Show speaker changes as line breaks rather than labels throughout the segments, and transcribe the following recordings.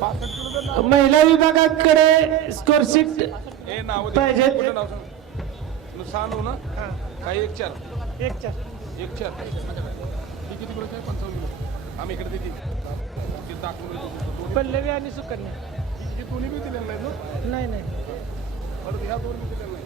महिला विभागाकडे score sheet
हे नाव
पाहिजे.
कुठलं नाव सांग? सहा नऊ ना. काही एक चार?
एक चार.
एक चार. ही किती किलो आहे पंचावन्न आम्ही इकडे ते दाखवून
पल्लवी आणि सुकन्या.
हे दोन्ही बी दिलेलं नाही ना?
नाही नाही.
परत ह्या दोन बी दिलेलं नाही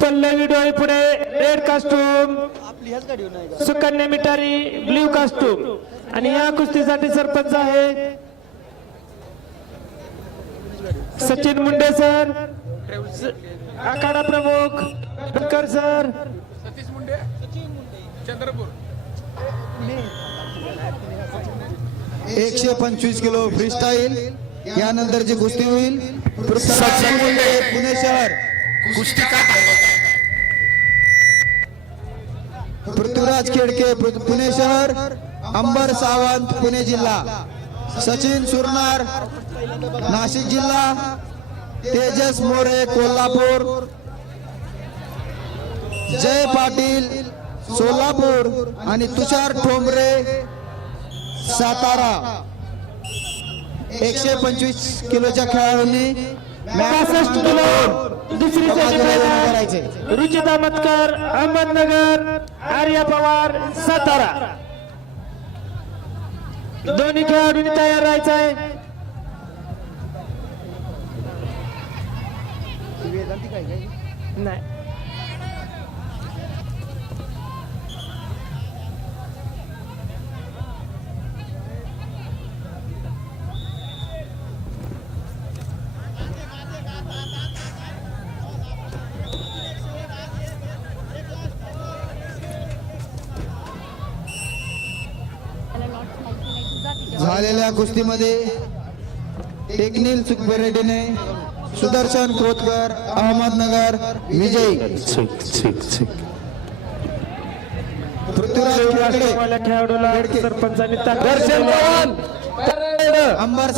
पल्लवी डोळे पुढे red costume Sukanya Mitari blue costume आणि या कुस्तीसाठी सरपंच आहे सचिन मुंडे सर आखाडा प्रमुख बनकर सर.
सतीश मुंडे चंद्रपूर.
एकशे पंचवीस किलो फ्रीस्टाईल यानंतरची कुस्ती होईल पृथ्वीराज मुंडे. पुणे का पृथ्वीराज खेडके पुणे शहर अंबर सावंत पुणे जिल्हा. सचिन सुरनार नाशिक जिल्हा. तेजस मोरे कोल्हापूर. जय पाटील सोलापूर. आणि तुषार ठोंबरे सातारा. एकशे पंचवीस किलोच्या खेळाडूंनी
पासष्ट किलो. दुसरी रुचिता मतकर अहमदनगर आर्या पवार सातारा. दोन्ही खेळाडूंनी तयार राहायचं आहे. नाही.
झालेल्या कुस्तीमध्ये टेक्निल सुखबेरेड्डीने सुदर्शन खोतकर अहमदनगर विजयी. पृथ्वीराज
खेळाडूला सरपंचांनी.
अंबर